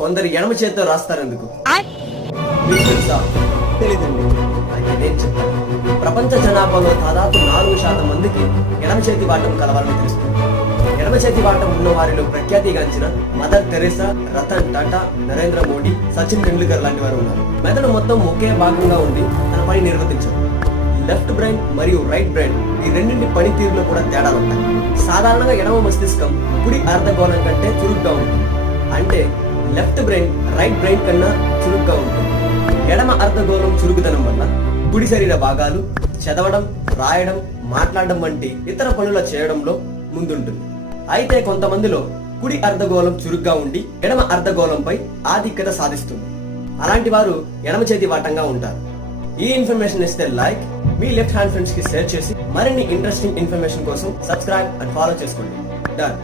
కొందరు ఎడమ చేతితో రాస్తారు ఎందుకు మీకు తెలుసా? తెలీదండి. అయితే నేను చెప్తాను. ప్రపంచ జనాభాలో దాదాపు 4% మందికి ఎడమ చేతి వాటం కలవాలని తెలుస్తుంది. ఎడమ చేతి వాటం ఉన్న వారిలో ప్రఖ్యాతిగాంచిన మదర్ తెరెసా, రతన్ టాటా, నరేంద్ర మోడీ, సచిన్ టెండూల్కర్ లాంటి వారు ఉన్నారు. మెదడు మొత్తం ఒకే భాగంగా ఉండి తన పని నిర్వర్తించదు. లెఫ్ట్ బ్రెయిన్ మరియు రైట్ బ్రెయిన్ ఈ రెండింటి పనితీరులో కూడా తేడాలు ఉంటాయి. సాధారణంగా ఎడమ మస్తిష్కం కుడి అర్ధగోళం కంటే చురుగ్గా ఉంటుంది. అంటే లెఫ్ట్ బ్రెయిన్ రైట్ బ్రెయిన్ కన్నా చురుగ్గా ఉంటుంది. ఎడమ అర్ధగోళం చురుకుదనం వల్ల కుడి శరీర భాగాలు చదవడం, రాయడం, మాట్లాడడం వంటి ఇతర పనుల చేయడంలో ముందుంటుంది. అయితే కొంతమందిలో కుడి అర్ధగోళం చురుగ్గా ఉండి ఎడమ అర్ధగోళంపై ఆధిక్యత సాధిస్తుంది. అలాంటి వారు ఎడమ చేతి వాటంగా ఉంటారు. ఈ ఇన్ఫర్మేషన్ ఇస్తే లైక్, మీ లెఫ్ట్ హ్యాండ్ ఫ్రెండ్స్ కి షేర్ చేసి మరిన్ని ఇంట్రెస్టింగ్ ఇన్ఫర్మేషన్ కోసం సబ్స్క్రైబ్ అండ్ ఫాలో చేసుకోండి. డన్.